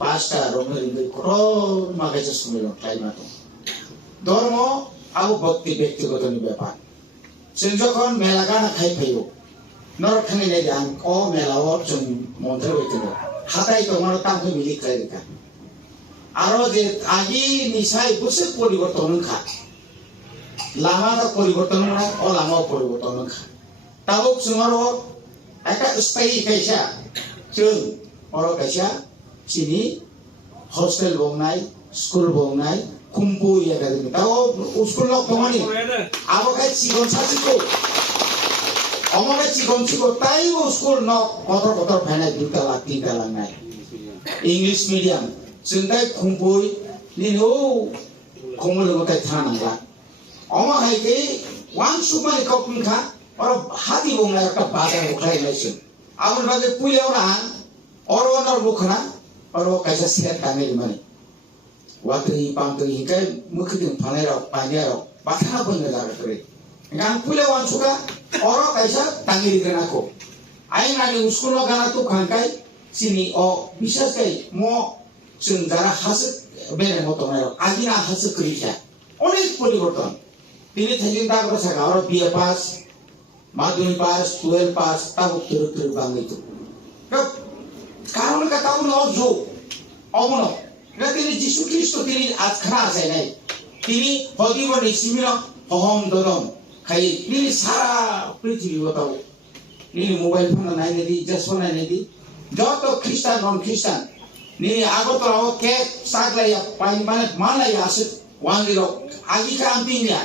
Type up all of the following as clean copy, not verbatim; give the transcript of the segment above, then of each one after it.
পাঁচটা রঙের কোন মাগাইছে সম্মেলন টাইমা তো ধর্ম আবু ভক্তি ব্যক্তিগত ব্যাপার जों যখন মেলা গানা খাই ফাইও নরক খানি নাই আং ও মেলাও जों মন্ত্র হইতো হাতাই তো আমার তাম হই মিলি খাইকা আরো যে আগি নিশাই বসে পরিবর্তন খা লামাটা পরিবর্তন না ও লামাও পরিবর্তন খা তাও जोंआरो একটা স্থায়ী কাইসা जों অরো কাইসা চিনি हॉस्टेल बंनाय स्कुल बंनाय कुम्पु एकाडेमी ताओ स्कुल लक दङनि आबोखाय चिगन सासिखौ अमोखाय चिगन सिखौ ताइबो स्कुल न कतर कतर फायनाय दुटा लाख तीनटा लांनाय इंग्लिश मीडियम जों ताइ कुम्पु निनो खमलगोताय थानांला अमोखाय के वान सुमानि कपुनखा और हाति बंनाय একটা বাজার উঠাইলাইছেন आबोन बाजे पुइलावना अरवनर बुखना और कैसा सेट टांगे माने वाकई पांतरी हिंकाय मुखदिन फानेराव पानियाराव बाथा बंद लागतरे गान पुले वानसुका और कैसा टांगे गनाको आइ नानि स्कुल गाना तो खांकाय सिनि ओ विशेष कै मो जों जारा हास बेरे मतनाय आगिना हास करिसा अनेक परिवर्तन তিনি থাকেন তারপর থাকা আর বিএ পাস মাধ্যমিক পাস 12 পাস তাও তুরুতুর বাংলাইতো কারণ কথা হলো জো অমন না তিনি যিশু খ্রিস্ট তিনি আজ খানা আছে নাই তিনি হদিবনি সিমিল হহম দনম খাই তিনি সারা পৃথিবী বাতাও তিনি মোবাইল ফোন নাই নেদি জসো নাই নেদি যত খ্রিস্টান নন খ্রিস্টান তিনি আগতরাও কে সাগলাইয়া পাইন মানে মানলাইয়া আছে ওয়াঙ্গিরো আগি কান্তিনিয়া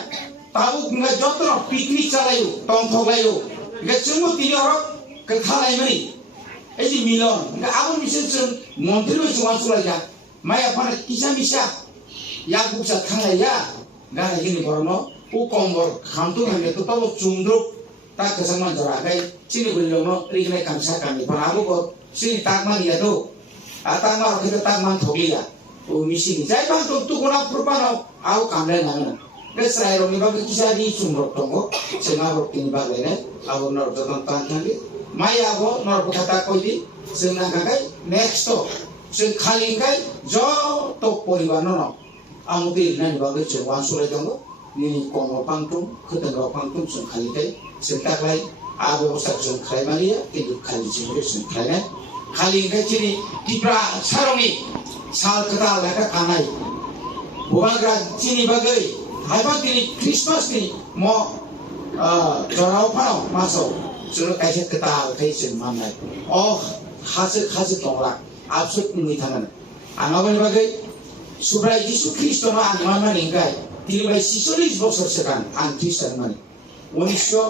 তাও কিংবা যত পিকনিক চালাইও টং থগলাইও গেছমো তিনি অর কথালাইমানি এই যে মিলন আবুল মিশন মন্ত্রী হইছে ওয়াসুলাইয়া माया फाना किसा मिसा या गुसा थांलाया गाना गिनि बरनो उ कमबर खामतु हांगे तो तब चुंद्रुक ता कसं मान जरागाय सिनि बुलिनो रिगनाय कामसा कामि फनाबो गो सिनि ताकमान यादो आतामा रखितो ताकमान थगलिया उ मिसिनि जाय बां तो तुगुना प्रपानो आउ कामले नांगना गेसराय रंनि बागै किसा रि चुंद्रुक दंगो सेमा रक्तिनि बागैने आबो नर जतन तानथांगि माया गो नर कथा कइदि जोंना गागाय नेक्स्ट जों खालिंखाय जत परिबार न आमुदि नानि बागै जों वानसुलाय दङ निनि कमर पांतुम खोथोंगाव पांतुम जों खालिखाय जों ताकलाय आ बेबस्था जों खालायमालिया किन्तु खालि जों खालायनाय खालिंखाय चिनि दिप्रा सारंनि साल खोथा लागा कानाय बुबाग्रा चिनि बागै हायबा दिनि क्रिसमासनि म जराव फानाव मासाव जों कायसे खोथा खाय जों माननाय अ हाजो दंला absolut mengitangan. Anggapan bagai supaya Yesus Kristus no anggapan maningkai. Tidak sisulis bosor sekan ang Kristen mani. Unisyo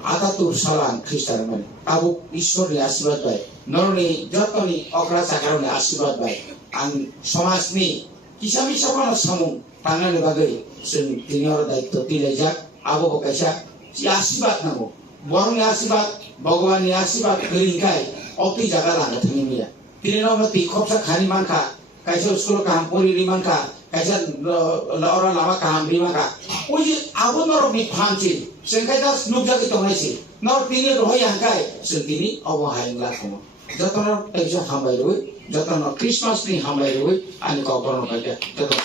atatur salang Kristen mani. Tabu Isor ni asibat baik. Norni jotoni okra sakaron ni asibat baik. Ang somas ni kisah misah mana samung tangan ni bagai sen tinyor daito tilajak abo bokasya si asibat namo. Borong ni asibat, Bhagwan ni asibat keringkai. Opti jaga langit ini ya. তিনি নমতি খপসা খানি মানখা কাইসা school cum পরি রিমানখা কাইসা Laura Lama কাম রিমাখা ওই যে আবনর বিফানছি সেখাইতা নুকজাকি তংনাইছি নর তিনি রহই আঙ্কাই সে তিনি অবহাইংলা খম যতন কাইসা হামবাই রই যতন ক্রিসমাস নি হামবাই রই আনি কবরন কাইটা যতন